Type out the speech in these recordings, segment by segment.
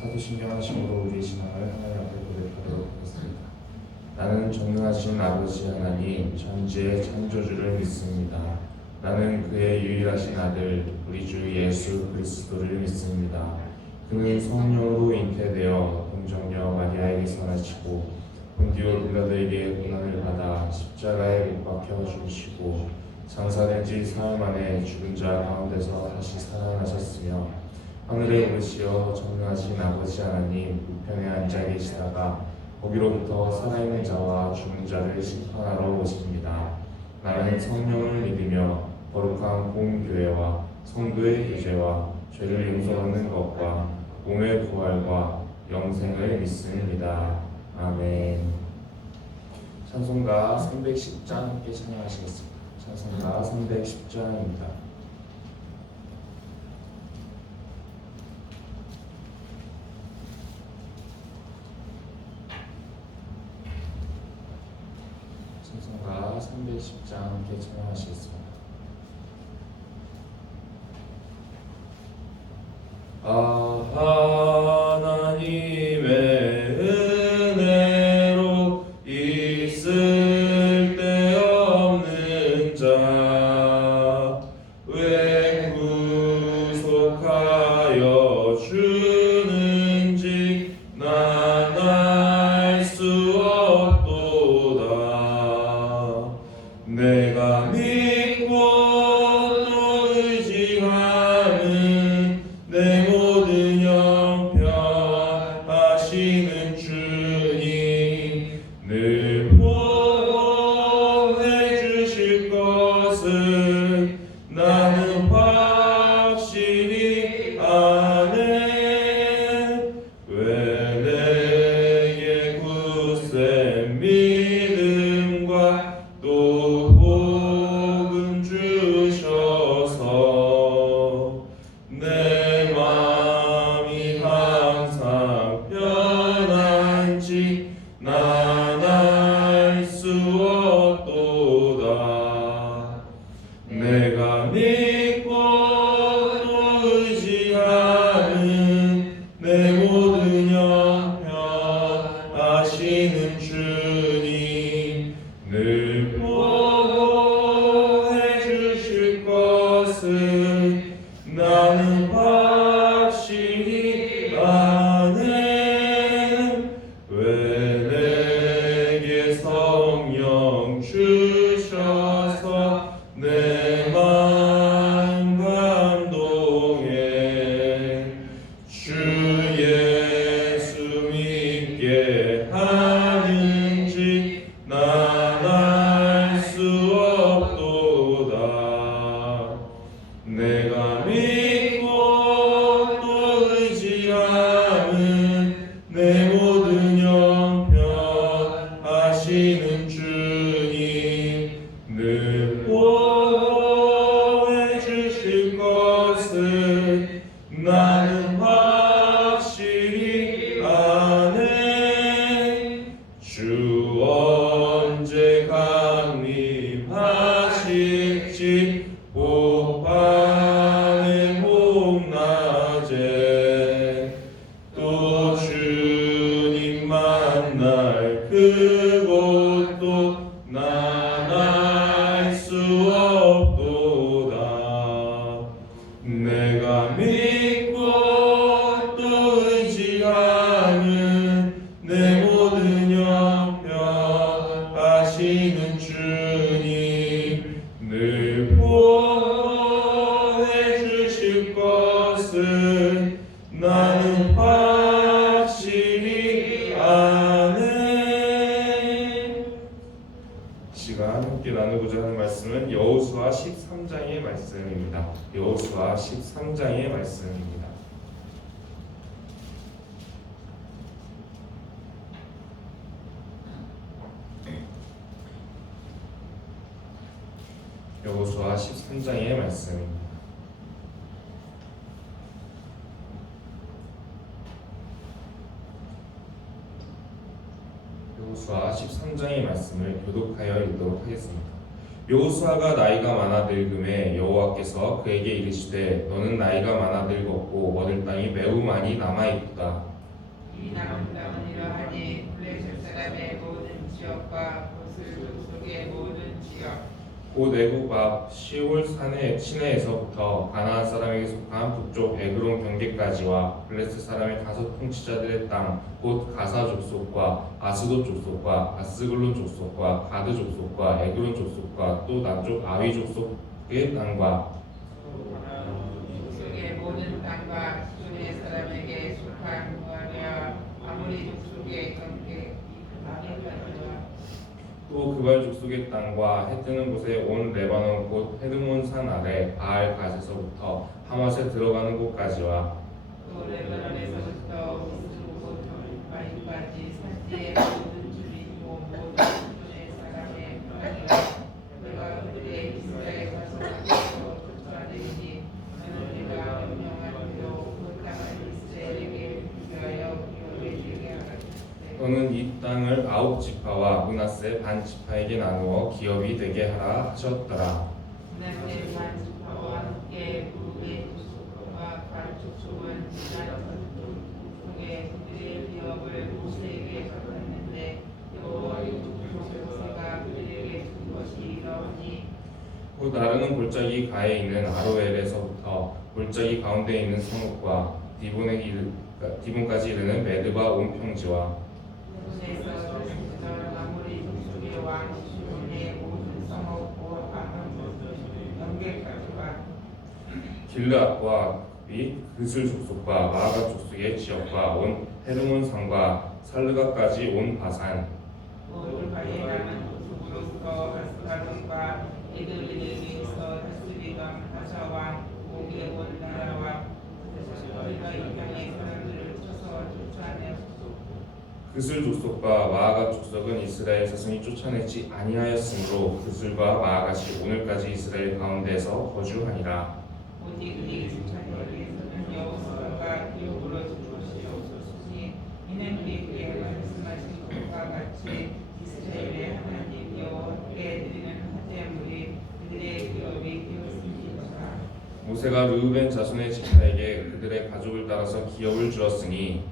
사도신경하심으로 우리의 신앙을 하나님 앞에 고백하도록 하겠습니다. 나는 전능하신 아버지 하나님 천지의 창조주를 믿습니다. 나는 그의 유일하신 아들 우리 주 예수 그리스도를 믿습니다. 그는 성령으로 잉태되어 동정녀 마리아에게서 나시고 본디오 빌라도에게 고난을 받아 십자가에 못 박혀 죽으시고 장사된 지 사흘 만에 죽은 자 가운데서 다시 살아나셨으며 하늘에 오르시어 전능하신 아버지 하나님 우편에 앉아 계시다가 거기로부터 살아있는 자와 죽은 자를 심판하러 오십니다. 나는 성령을 믿으며 거룩한 공교회와 성도의 교제와 죄를 용서받는 것과 몸의 부활과 영생을 믿습니다. 아멘. 찬송가 310장 함께 찬양하시겠습니다. 찬송가 310장입니다. 찬송가 310장 함께 찬양하시겠습니다. 하나님의 은혜로 있을 데 없는 자 왜 구속하여 주는지 난 알 수 없도다. 내가 믿고 또 의지하는 내 모든 형편하시는 주님 늘 보호해 주실 것을 나는 확실히 아네. 왜 내게 굳센 믿음과 또 복음 주셔서 내 마음이 항상 편한지 난 알 수 없도다. 내가 믿고 또 의지하는 내 모든 형편하시는 주님 늘 보호해 주실 것을 나는 확실히 아네. 왜 내게 성령 주셔서 내 마음 감동해 주 예수 믿게 하는지 난 알 수 없도다. 내가 믿고 또 의지하는 내 모든 형편하시는 주님 늘 보호해 주실 것을 나는 확실히 아네. 주 언제 강림하실지 복방의 봄낮에 또 주님 만날 그곳도 난 알 수 없도다. 내가 믿고 또 의지하는 내 모든 형편하시는 주님 늘 보호해 주실 것을 나는 확실히 아네. 시간 함께 나누고자 하는 말씀은 여호수아 13장의 말씀입니다. 여호수아 13장의 말씀입니다. 여호수아 13장의 말씀입니다. 여호수아 13장의 말씀을 교독하여 읽도록 하겠습니다. 여호수아가 나이가 많아 늙음에 여호와께서 그에게 이르시되 너는 나이가 많아 늙었고 얻을 땅이 매우 많이 남아 있도다. 이 남은 땅은 이러하니 블레셋 사람의 모든 지역과 고슬 족속의 모든 지역 곧 애굽 앞 시올 시내에서부터 가나안 사람에게 속한 북쪽 에그론 경계까지와 블레셋 사람의 다섯 통치자들의 땅 곧 가사 족속과 아스돗 족속과 아스글론 족속과 가드 족속과 에그론 족속과 또 남쪽 아위 족속의 땅과 족속의 모든 땅과 시돈의 사람에게 속한 모아베와 아모리 족속의 경계까지와 또 그발 족속의 땅과 해 뜨는 곳에 온 레바논 곧 헤르몬 산 아래 바알 갓에서부터 하맛에 들어가는 곳까지와 또 레바논에서부터 미스로 바인까지 산지의 모든 주민고 모든 시돈의 사람의 땅이라 내가 그들의 이스라엘 가서 쫓아내리니 너는 내가 명령한 대로 그 땅을 이스라엘에게 위하여 기업에 되게 하라. 너는 이 땅을 아홉 지파와 므낫세 반 지파에게 나누어 기업이 되게 하라 하셨더라. 므낫세 반 지파와 함께 루벤 족속과 갓 족속은 지난 족속에 그들의 기업을 모세에게 맡겼는데 여호와의 족속 모세가 그들에게 준 것이 이러하니 곧 나르는 골짜기 가에 있는 아로엘에서부터 골짜기 가운데 있는 성읍과 디본까지 이르는 메드바 온 평지와 그곳에서 다스리던 아모리 족속의 왕 시온의 모든 성읍과 아람 족속 연계까지와 길르앗과 및 그슬 족속과 마아가 족속의 지역과 온 헤르몬 산과 살르가까지 온 바산 모든 바에 남은 족속으로서 아스가론과 에들리에서 다스리던 하사왕 오게 온 나라와 그들과 이 땅의 사람들을 쳐서 쫓아내었소. 그슬 족속과 마아가 족속은 이스라엘 자손이 쫓아내지 아니하였으므로 그슬과 마아가시 오늘까지 이스라엘 가운데에서 거주하니라. 오직 그들이 쫓아내기 위해서는 여호수아가 기업으로 준 것이 없었으니 이는 그에게 말씀하신 것과 같이 이스라엘의 하나님 여호와께 드리는 하제물이 그들의 기업이 되었습니다. 모세가 르우벤 자손의 지파에게 그들의 가족을 따라서 기업을 주었으니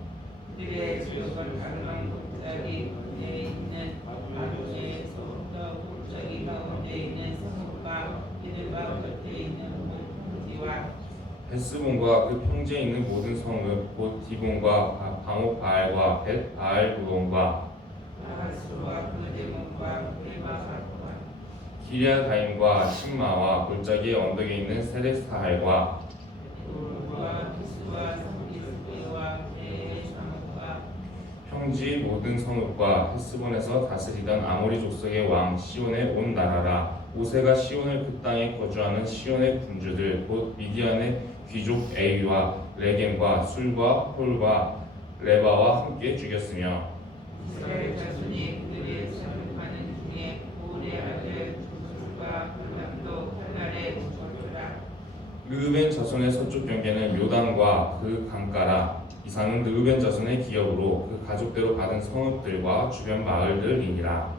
그들의 지역은 가르망 골짜기 에 있는 아로에서부터 골짜기 가운데 있는 성읍과 이들과 곁에 있는 본지와 헤스본과 그 평지에 있는 모든 성읍 곧 디본과 방옥 바알과 벳 바알 구론과 아하스와 그 대문과 베마사과 기리아다임과 신마와 골짜기의 언덕에 있는 세레스타할과 돌과 기스와 상기스와 베의 상과 평지 모든 성읍과 헤스본에서 다스리던 아모리 족속의 왕 시온의 온 나라라. 모세가 시온을 그 땅에 거주하는 시온의 군주들 곧 미디안의 귀족 에위와 레겜과 술과 홀과 레바와 함께 죽였으며 이스라엘 자손이 그들의 생각하는 중에 고울의 아들 조술과 불남도 칼날에 죽었더라. 르우벤 자손의 서쪽 경계는 요단과 그 강가라. 이상은 르우벤 자손의 기업으로 그 가족대로 받은 성읍들과 주변 마을들이니라.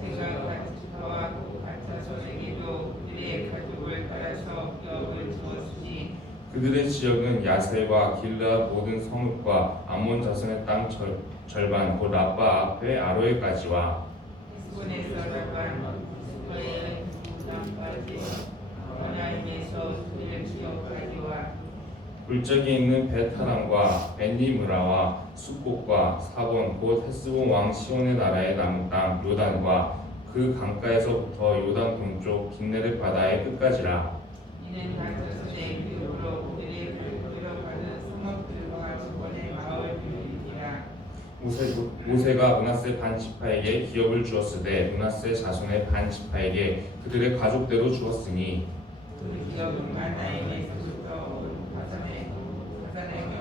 모세가 갓 지파와 갓 자손에게도 그들의 가족을 따라서 기업을 주었으니 그들의 지역은 야셀과 길르앗 모든 성읍과 암몬 자손의 땅 절반 곧 라빠 앞에 아로에까지와 헤스본에서 라반 스거의 땅까지 하나임에서 그들 지역까지와 골짜기에 있는 베타람과 벤니므라와 숫곳과 사본 곧 헤스본 왕 시온의 나라의 남은 땅 요단과 그 강가에서부터 요단 동쪽 긴네렛 바다의 끝까지라. 이는 갓 자손의 기업으로 그들의 별도로 받은 성읍들과 주변의 마을들이니라. 모세가 므낫세 반 지파에게 기업을 주었으되 므낫세 자손의 반 지파에게 그들의 가족대로 주었으니 그 기업은 마나임에서부터 하산의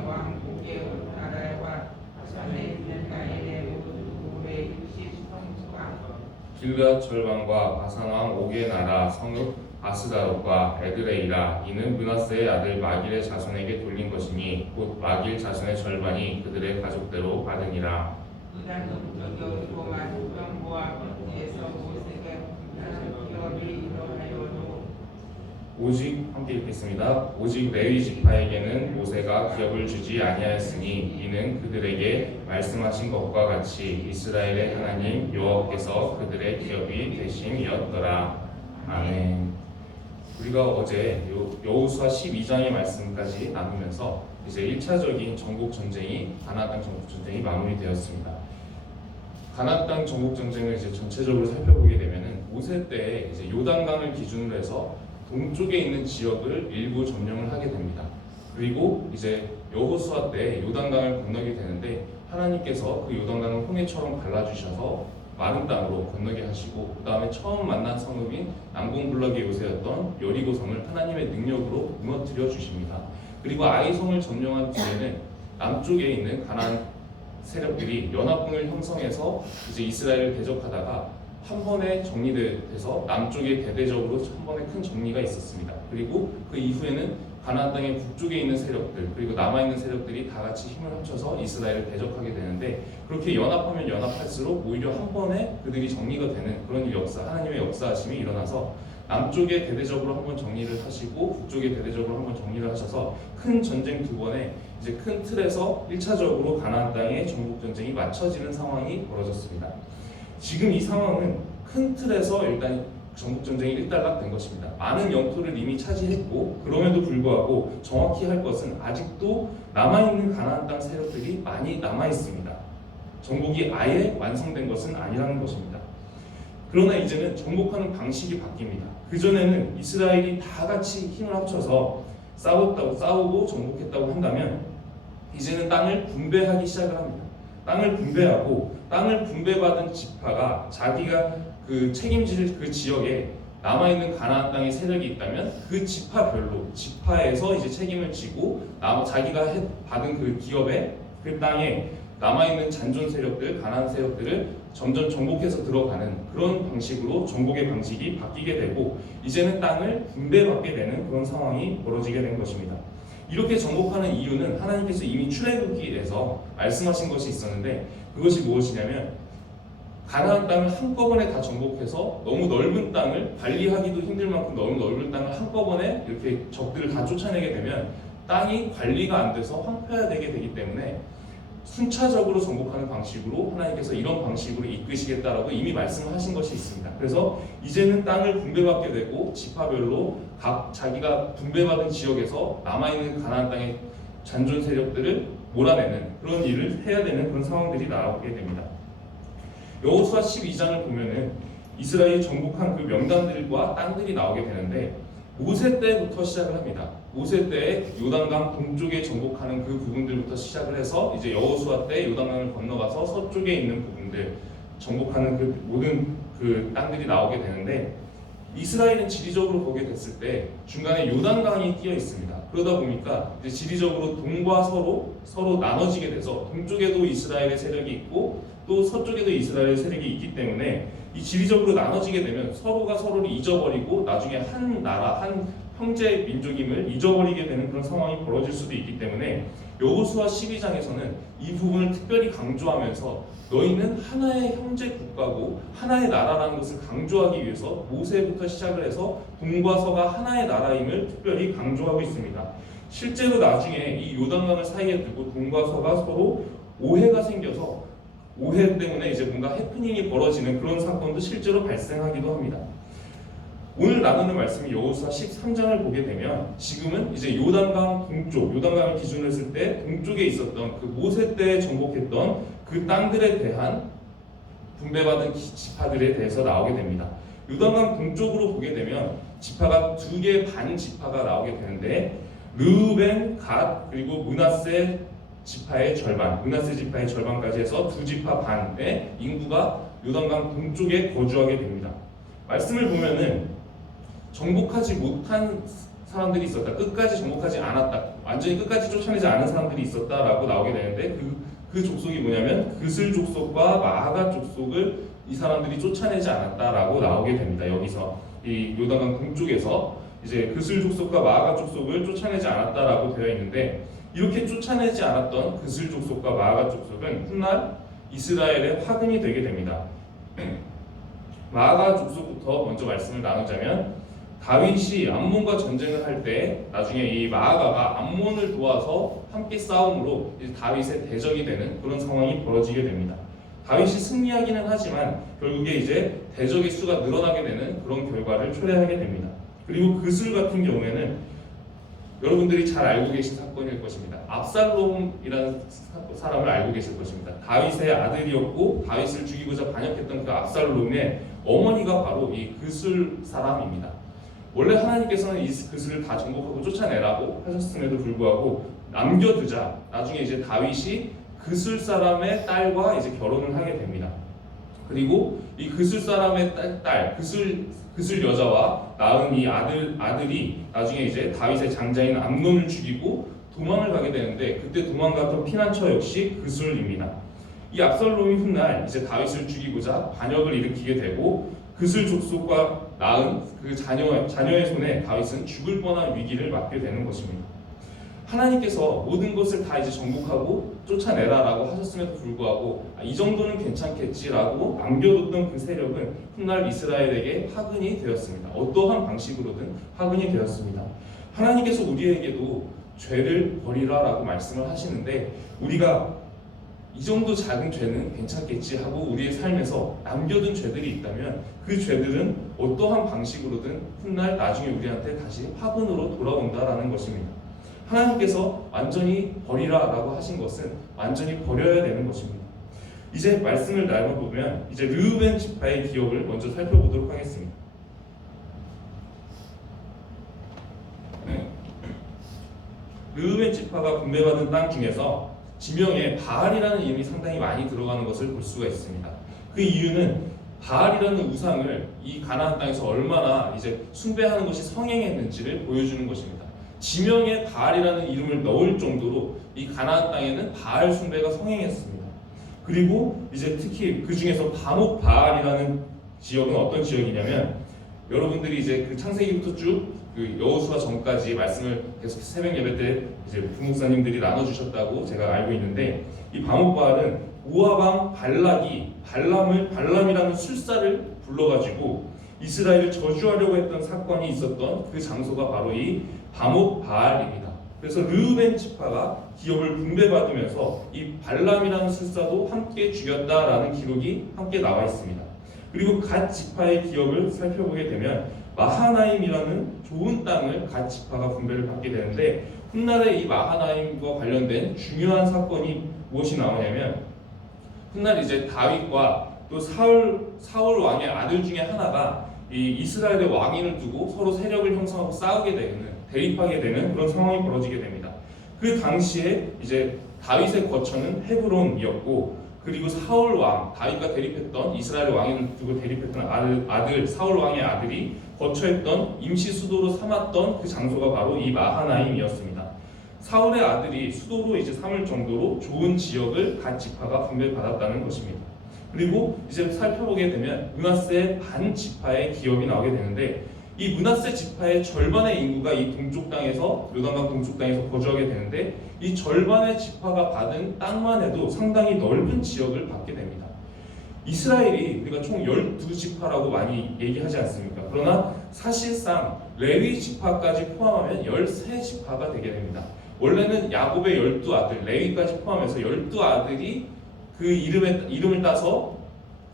왕 고게 온 나라와 하산에 있는 나일의 모든 고의 60성수가 길르앗 절반과 바산 왕 옥의 나라 성읍 아스다롯과 에드레이라. 이는 므낫세의 아들 마길의 자손에게 돌린 것이니 곧 마길 자손의 절반이 그들의 가족대로 받으니라. 이단 동쪽 여리고만 병모와 평지에서 모세가 나는 기업이 이러하여도 오직 함께 읽겠습니다. 오직 레위 지파에게는 모세가 기업을 주지 아니하였으니 이는 그들에게 말씀하신 것과 같이 이스라엘의 하나님 여호와께서 그들의 기업이 되심이었더라. 아멘. 우리가 어제 여호수아 12장의 말씀까지 나누면서 이제 1차적인 전국 전쟁이 가나안 땅 전국 전쟁이 마무리되었습니다. 가나안 땅 전국 전쟁을 이제 전체적으로 살펴보게 되면은 모세 때 이제 요단강을 기준으로 해서 동쪽에 있는 지역을 일부 점령을 하게 됩니다. 그리고 이제 여호수아 때 요단강을 건너게 되는데 하나님께서 그 요단강을 홍해처럼 갈라주셔서 마른 땅으로 건너게 하시고 그 다음에 처음 만난 성읍인 남궁블럭의 요새였던 여리고성을 하나님의 능력으로 무너뜨려 주십니다. 그리고 아이성을 점령한 뒤에는 남쪽에 있는 가나안 세력들이 연합군을 형성해서 이제 이스라엘을 대적하다가 한 번에 정리돼서 남쪽에 대대적으로 한 번에 큰 정리가 있었습니다. 그리고 그 이후에는 가나안 땅의 북쪽에 있는 세력들 그리고 남아있는 세력들이 다 같이 힘을 합쳐서 이스라엘을 대적하게 되는데 그렇게 연합하면 연합할수록 오히려 한 번에 그들이 정리가 되는 그런 역사, 하나님의 역사하심이 일어나서 남쪽에 대대적으로 한번 정리를 하시고 북쪽에 대대적으로 한번 정리를 하셔서 큰 전쟁 두 번에 이제 큰 틀에서 1차적으로 가나안 땅의 전국 전쟁이 맞춰지는 상황이 벌어졌습니다. 지금 이 상황은 큰 틀에서 일단 전국 전쟁이 일단락된 것입니다. 많은 영토를 이미 차지했고 그럼에도 불구하고 정확히 할 것은 아직도 남아있는 가나안 땅 세력들이 많이 남아있습니다. 정복이 아예 완성된 것은 아니라는 것입니다. 그러나 이제는 정복하는 방식이 바뀝니다. 그전에는 이스라엘이 다 같이 힘을 합쳐서 싸우고 정복했다고 한다면 이제는 땅을 분배하기 시작을 합니다. 땅을 분배하고 땅을 분배받은 지파가 자기가 그 책임질 그 지역에 남아있는 가나안 땅의 세력이 있다면 그 지파별로 지파에서 이제 책임을 지고 자기가 받은 그 기업에 그 땅에 남아있는 잔존 세력들, 가나안 세력들을 점점 정복해서 들어가는 그런 방식으로 정복의 방식이 바뀌게 되고 이제는 땅을 분배받게 되는 그런 상황이 벌어지게 된 것입니다. 이렇게 정복하는 이유는 하나님께서 이미 출애굽기에서 말씀하신 것이 있었는데 그것이 무엇이냐면 가나안 땅을 한꺼번에 다 정복해서 너무 넓은 땅을 관리하기도 힘들 만큼 너무 넓은 땅을 한꺼번에 이렇게 적들을 다 쫓아내게 되면 땅이 관리가 안 돼서 황폐화되게 되기 때문에 순차적으로 정복하는 방식으로 하나님께서 이런 방식으로 이끄시겠다라고 이미 말씀하신 것이 있습니다. 그래서 이제는 땅을 분배받게 되고 지파별로 각 자기가 분배받은 지역에서 남아있는 가나안 땅의 잔존 세력들을 몰아내는 그런 일을 해야 되는 그런 상황들이 나오게 됩니다. 여호수아 12장을 보면은 이스라엘이 정복한 그 명단들과 땅들이 나오게 되는데 모세 때부터 시작을 합니다. 모세 때 요단강 동쪽에 정복하는 그 부분들부터 시작을 해서 이제 여호수아 때 요단강을 건너가서 서쪽에 있는 부분들 정복하는 그 모든 그 땅들이 나오게 되는데 이스라엘은 지리적으로 보게 됐을 때 중간에 요단강이 끼어 있습니다. 그러다 보니까 이제 지리적으로 동과 서로 나눠지게 돼서 동쪽에도 이스라엘의 세력이 있고 또 서쪽에도 이스라엘의 세력이 있기 때문에 이 지리적으로 나눠지게 되면 서로가 서로를 잊어버리고 나중에 한 나라, 한 형제 민족임을 잊어버리게 되는 그런 상황이 벌어질 수도 있기 때문에 여호수아 12장에서는 이 부분을 특별히 강조하면서 너희는 하나의 형제 국가고 하나의 나라라는 것을 강조하기 위해서 모세부터 시작을 해서 동과 서가 하나의 나라임을 특별히 강조하고 있습니다. 실제로 나중에 이 요단강을 사이에 두고 동과 서가 서로 오해가 생겨서 오해 때문에 이제 뭔가 해프닝이 벌어지는 그런 사건도 실제로 발생하기도 합니다. 오늘 나누는 말씀이 여호수아 13장을 보게 되면 지금은 이제 요단강 동쪽, 요단강을 기준으로 했을 때 동쪽에 있었던 그 모세 때 정복했던 그 땅들에 대한 분배받은 지파들에 대해서 나오게 됩니다. 요단강 동쪽으로 보게 되면 지파가 2개 반 지파가 나오게 되는데 르우벤, 갓 그리고 므낫세 지파의 절반, 므낫세 지파의 절반까지 해서 2지파 반의 인구가 요단강 동쪽에 거주하게 됩니다. 말씀을 보면은 정복하지 못한 사람들이 있었다. 끝까지 정복하지 않았다. 완전히 끝까지 쫓아내지 않은 사람들이 있었다라고 나오게 되는데 그 족속이 뭐냐면 그슬 족속과 마하가 족속을 이 사람들이 쫓아내지 않았다라고 나오게 됩니다. 여기서 이 요단강 동쪽에서 이제 그슬 족속과 마하가 족속을 쫓아내지 않았다라고 되어 있는데 이렇게 쫓아내지 않았던 그슬 족속과 마하가 족속은 훗날 이스라엘의 화근이 되게 됩니다. 마아가 족속부터 먼저 말씀을 나누자면 다윗이 암몬과 전쟁을 할 때 나중에 이 마아가가 암몬을 도와서 함께 싸움으로 이제 다윗의 대적이 되는 그런 상황이 벌어지게 됩니다. 다윗이 승리하기는 하지만 결국에 이제 대적의 수가 늘어나게 되는 그런 결과를 초래하게 됩니다. 그리고 그술 같은 경우에는 여러분들이 잘 알고 계신 사건일 것입니다. 압살롬이라는 사람을 알고 계실 것입니다. 다윗의 아들이었고 다윗을 죽이고자 반역했던 그 압살롬의 어머니가 바로 이 그술 사람입니다. 원래 하나님께서는 이 그술을 다 정복하고 쫓아내라고 하셨음에도 불구하고 남겨두자 나중에 이제 다윗이 그술 사람의 딸과 이제 결혼을 하게 됩니다. 그리고 이 그술 사람의 딸 그술 여자와 낳은 이 아들이 나중에 이제 다윗의 장자인 암논을 죽이고 도망을 가게 되는데 그때 도망갔던 피난처 역시 그술입니다. 이 압살롬이 훗날 이제 다윗을 죽이고자 반역을 일으키게 되고 그술 족속과 낳은 그 자녀의 손에 다윗은 죽을 뻔한 위기를 맞게 되는 것입니다. 하나님께서 모든 것을 다 이제 정복하고 쫓아내라라고 하셨음에도 불구하고 이 정도는 괜찮겠지라고 남겨뒀던 그 세력은 훗날 이스라엘에게 파근이 되었습니다. 어떠한 방식으로든 파근이 되었습니다. 하나님께서 우리에게도 죄를 버리라라고 말씀을 하시는데 우리가 이 정도 작은 죄는 괜찮겠지 하고 우리의 삶에서 남겨둔 죄들이 있다면 그 죄들은 어떠한 방식으로든 훗날 나중에 우리한테 다시 파근으로 돌아온다라는 것입니다. 하나님께서 완전히 버리라라고 하신 것은 완전히 버려야 되는 것입니다. 이제 말씀을 나눠보면 이제 르우벤 지파의 기업을 먼저 살펴보도록 하겠습니다. 르우벤 지파가 분배받은 땅 중에서 지명에 바알이라는 이름이 상당히 많이 들어가는 것을 볼 수가 있습니다. 그 이유는 바알이라는 우상을 이 가나안 땅에서 얼마나 이제 숭배하는 것이 성행했는지를 보여주는 것입니다. 지명에 바알이라는 이름을 넣을 정도로 이 가나안 땅에는 바알 숭배가 성행했습니다. 그리고 이제 특히 그 중에서 바목 바알이라는 지역은 어떤 지역이냐면 여러분들이 이제 그 창세기부터 쭉 그 여호수아 전까지 말씀을 계속 새벽 예배 때 이제 부목사님들이 나눠주셨다고 제가 알고 있는데 이 바목 바알은 모압 왕 발락이 발람이라는 술사를 불러가지고 이스라엘을 저주하려고 했던 사건이 있었던 그 장소가 바로 이 바목 바알입니다. 그래서 르우벤 지파가 기업을 분배받으면서 이 발람이라는 술사도 함께 죽였다라는 기록이 함께 나와 있습니다. 그리고 갓 지파의 기업을 살펴보게 되면 마하나임이라는 좋은 땅을 갓 지파가 분배를 받게 되는데 훗날에 이 마하나임과 관련된 중요한 사건이 무엇이 나오냐면 훗날 이제 다윗과 또 사울 왕의 아들 중에 하나가 이 이스라엘의 왕위를 두고 서로 세력을 형성하고 싸우게 되는 대립하게 되는 그런 상황이 벌어지게 됩니다. 그 당시에 이제 다윗의 거처는 헤브론이었고 그리고 사울 왕 다윗과 대립했던 이스라엘 왕위를 두고 대립했던 아들 사울 왕의 아들이 거처했던 임시 수도로 삼았던 그 장소가 바로 이 마하나임이었습니다. 사울의 아들이 수도로 이제 삼을 정도로 좋은 지역을 갓 지파가 분배받았다는 것입니다. 그리고 이제 살펴보게 되면 므낫세 반 지파의 기업이 나오게 되는데 이 므낫세 지파의 절반의 인구가 이 동쪽 땅에서 요단강 동쪽 땅에서 거주하게 되는데 이 절반의 지파가 받은 땅만 해도 상당히 넓은 지역을 받게 됩니다. 이스라엘이 우리가 총 12지파라고 많이 얘기하지 않습니까? 그러나 사실상 레위 지파까지 포함하면 13지파가 되게 됩니다. 원래는 야곱의 12아들 레위까지 포함해서 12아들이 그 이름을 따서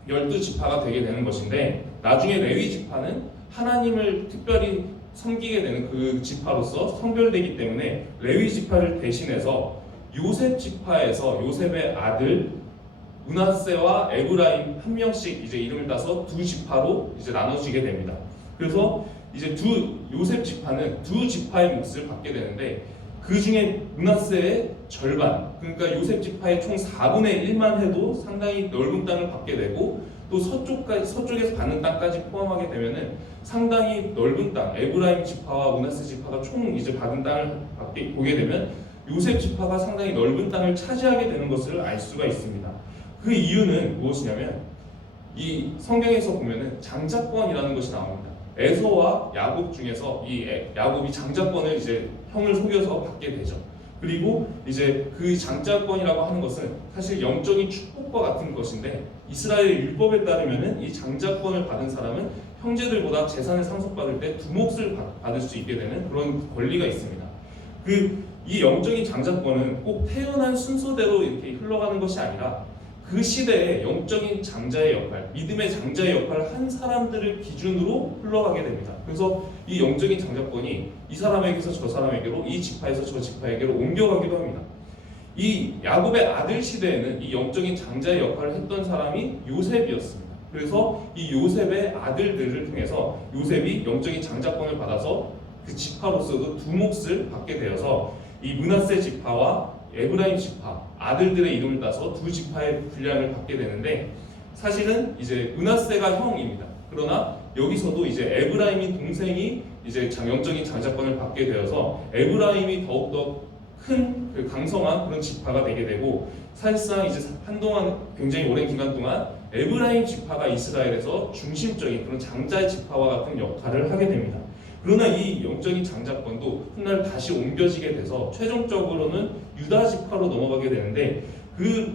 12지파가 되게 되는 것인데 나중에 레위 지파는 하나님을 특별히 섬기게 되는 그 지파로서 선별되기 때문에 레위 지파를 대신해서 요셉 지파에서 요셉의 아들 므낫세와 에브라임 한 명씩 이제 이름을 따서 두 지파로 이제 나눠지게 됩니다. 그래서 이제 요셉 지파는 두 지파의 몫을 받게 되는데 그 중에 므낫세의 절반, 그러니까 요셉 지파의 총 4분의 1만 해도 상당히 넓은 땅을 받게 되고 또 서쪽에서 받는 땅까지 포함하게 되면은 상당히 넓은 땅, 에브라임 지파와 므낫세 지파가 총 이제 받은 땅을 보게 되면 요셉 지파가 상당히 넓은 땅을 차지하게 되는 것을 알 수가 있습니다. 그 이유는 무엇이냐면 이 성경에서 보면은 장자권이라는 것이 나옵니다. 에서와 야곱 중에서 이 야곱이 장자권을 이제 형을 속여서 받게 되죠. 그리고 이제 그 장자권이라고 하는 것은 사실 영적인 축복과 같은 것인데 이스라엘 율법에 따르면은 이 장자권을 받은 사람은 형제들보다 재산을 상속받을 때 두 몫을 받을 수 있게 되는 그런 권리가 있습니다. 이 영적인 장자권은 꼭 태어난 순서대로 이렇게 흘러가는 것이 아니라 그 시대의 영적인 장자의 역할, 믿음의 장자의 역할을 한 사람들을 기준으로 흘러가게 됩니다. 그래서 이 영적인 장자권이 이 사람에게서 저 사람에게로, 이 지파에서 저 지파에게로 옮겨가기도 합니다. 이 야곱의 아들 시대에는 이 영적인 장자의 역할을 했던 사람이 요셉이었습니다. 그래서 이 요셉의 아들들을 통해서 요셉이 영적인 장자권을 받아서 그 지파로서도 두 몫을 받게 되어서 이 므낫세 지파와 에브라임 지파 아들들의 이름을 따서 두 지파의 분량을 받게 되는데 사실은 이제 므낫세가 형입니다. 그러나 여기서도 이제 에브라임이 동생이 이제 영적인 장자권을 받게 되어서 에브라임이 더욱더 큰 그 강성한 그런 지파가 되게 되고 사실상 이제 한동안 굉장히 오랜 기간 동안 에브라임 지파가 이스라엘에서 중심적인 그런 장자의 지파와 같은 역할을 하게 됩니다. 그러나 이 영적인 장자권도 훗날 다시 옮겨지게 돼서 최종적으로는 유다 지파로 넘어가게 되는데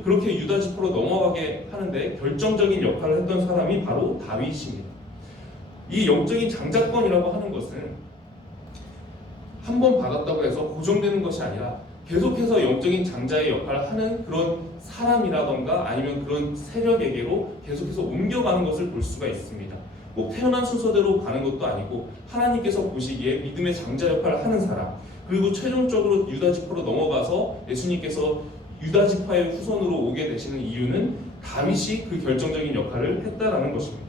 그렇게 유다 지파로 넘어가게 하는데 결정적인 역할을 했던 사람이 바로 다윗입니다. 이 영적인 장자권이라고 하는 것은 한 번 받았다고 해서 고정되는 것이 아니라 계속해서 영적인 장자의 역할을 하는 그런 사람이라던가 아니면 그런 세력에게로 계속해서 옮겨가는 것을 볼 수가 있습니다. 꼭 태어난 순서대로 가는 것도 아니고 하나님께서 보시기에 믿음의 장자 역할을 하는 사람, 그리고 최종적으로 유다 지파로 넘어가서 예수님께서 유다 지파의 후손으로 오게 되시는 이유는 다윗이 그 결정적인 역할을 했다라는 것입니다.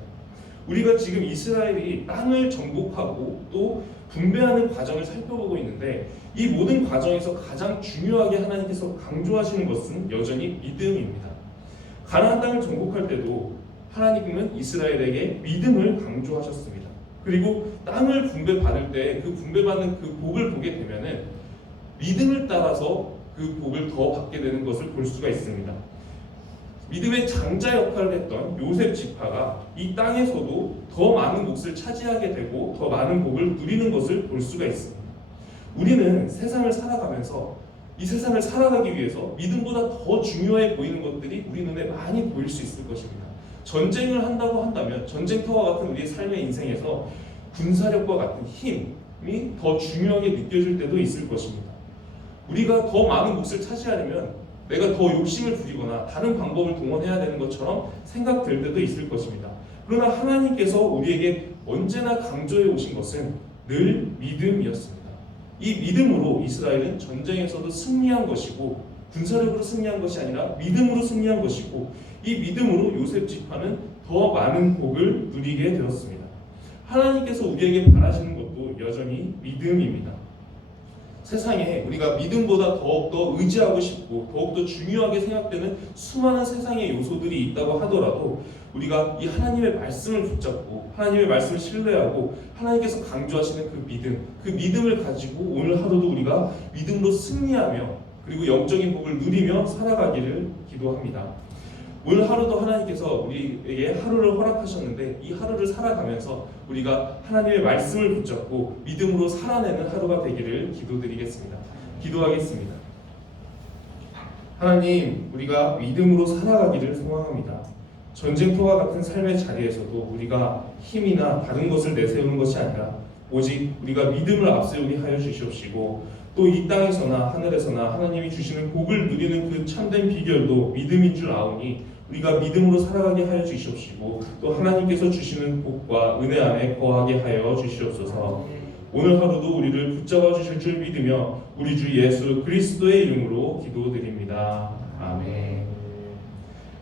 우리가 지금 이스라엘이 땅을 정복하고 또 분배하는 과정을 살펴보고 있는데 이 모든 과정에서 가장 중요하게 하나님께서 강조하시는 것은 여전히 믿음입니다. 가나안 땅을 정복할 때도 하나님은 이스라엘에게 믿음을 강조하셨습니다. 그리고 땅을 분배받을 때 그 분배받는 그 복을 보게 되면은 믿음을 따라서 그 복을 더 받게 되는 것을 볼 수가 있습니다. 믿음의 장자 역할을 했던 요셉 지파가 이 땅에서도 더 많은 몫을 차지하게 되고 더 많은 복을 누리는 것을 볼 수가 있습니다. 우리는 세상을 살아가면서 이 세상을 살아가기 위해서 믿음보다 더 중요해 보이는 것들이 우리 눈에 많이 보일 수 있을 것입니다. 전쟁을 한다고 한다면 전쟁터와 같은 우리의 삶의 인생에서 군사력과 같은 힘이 더 중요하게 느껴질 때도 있을 것입니다. 우리가 더 많은 몫을 차지하려면 내가 더 욕심을 부리거나 다른 방법을 동원해야 되는 것처럼 생각될 때도 있을 것입니다. 그러나 하나님께서 우리에게 언제나 강조해 오신 것은 늘 믿음이었습니다. 이 믿음으로 이스라엘은 전쟁에서도 승리한 것이고 군사력으로 승리한 것이 아니라 믿음으로 승리한 것이고 이 믿음으로 요셉 지파는 더 많은 복을 누리게 되었습니다. 하나님께서 우리에게 바라시는 것도 여전히 믿음입니다. 세상에 우리가 믿음보다 더욱더 의지하고 싶고 더욱더 중요하게 생각되는 수많은 세상의 요소들이 있다고 하더라도 우리가 이 하나님의 말씀을 붙잡고 하나님의 말씀을 신뢰하고 하나님께서 강조하시는 그 믿음을 가지고 오늘 하루도 우리가 믿음으로 승리하며 그리고 영적인 복을 누리며 살아가기를 기도합니다. 오늘 하루도 하나님께서 우리에게 하루를 허락하셨는데 이 하루를 살아가면서 우리가 하나님의 말씀을 붙잡고 믿음으로 살아내는 하루가 되기를 기도드리겠습니다. 기도하겠습니다. 하나님, 우리가 믿음으로 살아가기를 소망합니다. 전쟁터와 같은 삶의 자리에서도 우리가 힘이나 다른 것을 내세우는 것이 아니라 오직 우리가 믿음을 앞세우게 하여 주시옵시고 또 이 땅에서나 하늘에서나 하나님이 주시는 복을 누리는 그 참된 비결도 믿음인 줄 아오니 우리가 믿음으로 살아가게 하여 주시옵시고 또 하나님께서 주시는 복과 은혜 안에 거하게 하여 주시옵소서. 오늘 하루도 우리를 붙잡아 주실 줄 믿으며 우리 주 예수 그리스도의 이름으로 기도드립니다. 아멘.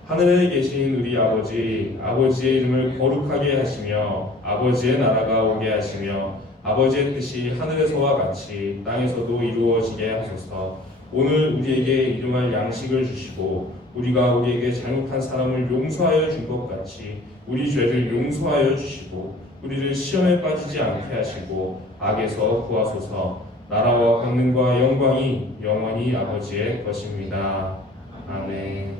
하늘에 계신 우리 아버지, 아버지의 이름을 거룩하게 하시며 아버지의 나라가 오게 하시며 아버지의 뜻이 하늘에서와 같이 땅에서도 이루어지게 하소서. 오늘 우리에게 일용할 양식을 주시고 우리가 우리에게 잘못한 사람을 용서하여 준 것 같이 우리 죄를 용서하여 주시고 우리를 시험에 빠지지 않게 하시고 악에서 구하소서. 나라와 권능과 영광이 영원히 아버지의 것입니다. 아멘.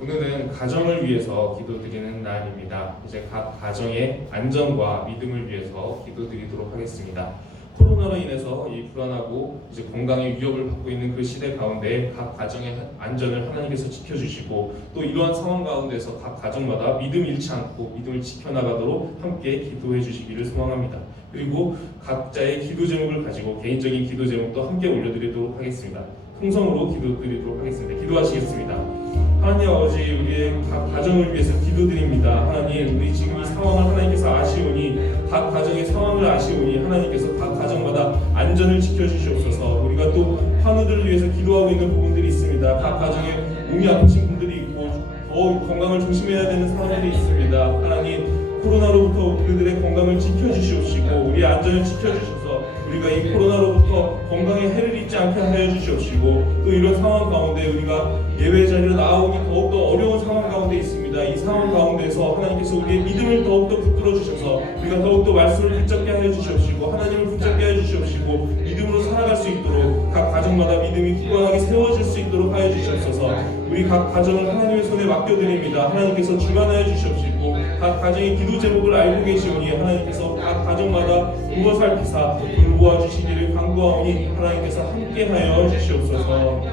오늘은 가정을 위해서 기도드리는 날입니다. 이제 각 가정의 안전과 믿음을 위해서 기도드리도록 하겠습니다. 코로나로 인해서 이 불안하고 이제 건강에 위협을 받고 있는 그 시대 가운데 각 가정의 안전을 하나님께서 지켜주시고 또 이러한 상황 가운데서 각 가정마다 믿음 잃지 않고 믿음을 지켜나가도록 함께 기도해 주시기를 소망합니다. 그리고 각자의 기도 제목을 가지고 개인적인 기도 제목도 함께 올려드리도록 하겠습니다. 통성으로 기도드리도록 하겠습니다. 기도하시겠습니다. 하나님 아버지, 우리의 각 가정을 위해서 기도드립니다. 하나님, 우리 지금 이 상황을 하나님께서 아시오니, 각 가정의 상황을 아시오니 하나님께서 각 가정마다 안전을 지켜주시옵소서. 우리가 또 환우들을 위해서 기도하고 있는 부분들이 있습니다. 각 가정에 몸이 아프신 분들이 있고 더 건강을 조심해야 되는 상황들이 있습니다. 하나님, 코로나로부터 그들의 건강을 지켜주시옵시고 우리의 안전을 지켜주셔서 우리가 이 코로나로부터 건강에 해를 입지 않게 하여 주시옵시고 또 이런 상황 가운데 우리가 예배 자리로 나오기 더욱더 어려운 상황 가운데 있습니다. 이 상황 가운데서 하나님께서 우리의 믿음을 더욱더 붙들어 주셔서 우리가 더욱더 말씀을 붙잡게 하여 주시옵시고 하나님을 붙잡게 하여 주시옵시고 믿음으로 살아갈 수 있도록 각 가정마다 믿음이 굳건하게 세워질 수 있도록 하여 주시옵소서. 우리 각 가정을 하나님의 손에 맡겨드립니다. 하나님께서 주관하여 주시옵시고 각 가정의 기도 제목을 알고 계시오니 하나님께서 각 가정마다 보살피사 돌보아 주시기를 간구하오니 하나님께서 함께하여 주시옵소서.